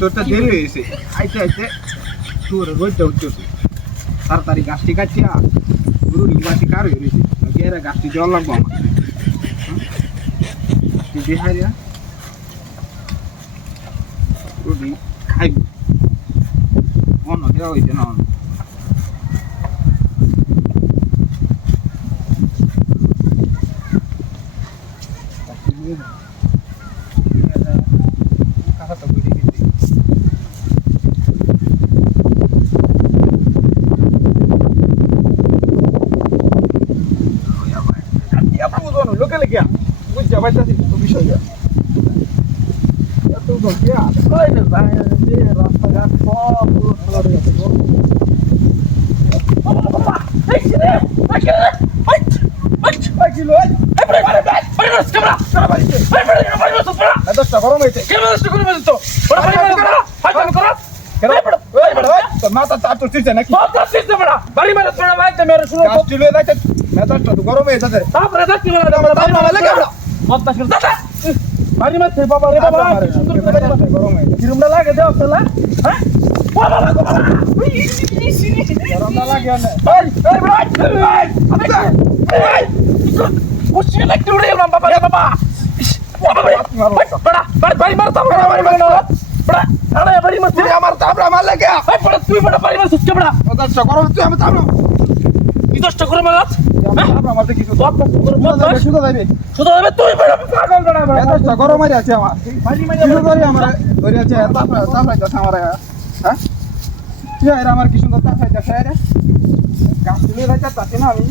তোরটা দেরি হয়েছে আইতে আইতে তোর রোজটা উঠতেছে তাড়াতাড়ি গাছটি কাটিয়া গরু গাছটি কার হয়ে রয়েছে গেরা গাছটি জল লাগবো আমার দেখাইয়া রুটি খাইব অন্য দেওয়া হয়েছে না লোকে লেগে বুঝতে পারতেছি তো বিষয়টা এত গিয়া রাস্তাঘাট সব খোলা হয়ে গেছে গরম হয়েছে মাথা চার তোর চিরছে নাকি গরম হয়ে যাচ্ছে বাড়ি মারছে বাবা রে বাবা গরম হয়ে কিরমটা লাগে দেওয়া ফেলা হ্যাঁ গরমটা লাগে না গরম আছে আমার আমার কি সুন্দর গাছ তুলে যাচ্ছে না আমি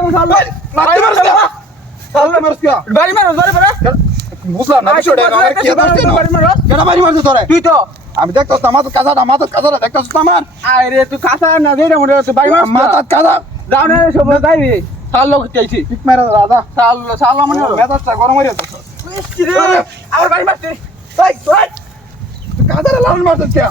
বুঝলাম না তুই তো আমি দেখতো আমার কাঁচাটা মাথার কাঁচাটা দেখতো আমার আরে তুই কাঁচা না দে মাথার কাঁচা যাও না সব যাইবি সাল লোক চাইছি ঠিক মেরে দাদা সাল সাল মানে মেজাজটা গরম হয়ে যাচ্ছে আমার বাড়ি মারতে কাঁচাটা লাল মারতে কে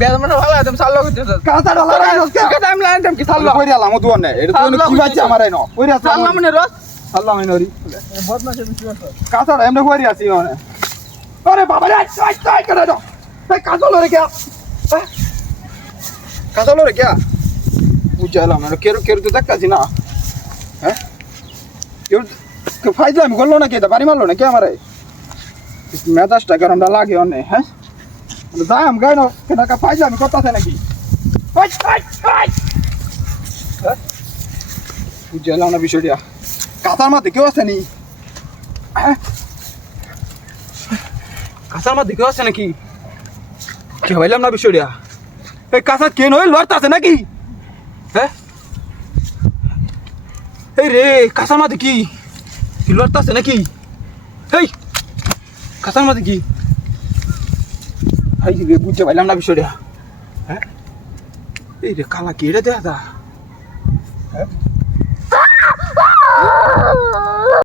বেদ মানে ভালো একদম সাল লোক কাঁচাটা লাল কে কাঁচা আমি লাইন কি সাল লোক কইরা লাম দুন না এটা তো কি বাচ্চা আমার আইনো কইরা সাল মানে রস সাল্লাম নরি বদমাশে বেশি আছে কাঁচাটা এমনি কইরা আছি মানে আরে বাবা রে চাই করে দাও কাঁচা লরে কে কাঁচা লরে কে বুঝলাম না কেউ তো দেখতাছি না হ্যাঁ কেউ ফাইজলাম করলো না কে বাড়ি মারলো না কে আমার মেজাজটা গরমটা লাগে অনেক হ্যাঁ যাই আমি গাই না কেনাকা ফাইজলাম করতেছে নাকি বুঝলাম না বিষয়টা কাঁচার মধ্যে কেউ আছে নি হ্যাঁ কাঁচার মধ্যে কেউ আছে নাকি কে ভাইলাম না বিষয়টা এই কাঁচা কে নয় লড়তে আছে নাকি হ্যাঁ এই রে কাঁচার মাঝে কি লড়তে আছে নাকি এই কাঁচার মাঝে কি বুঝতে পারলাম না বিষয়টা হ্যাঁ এই রে কালা কি এটা দেখা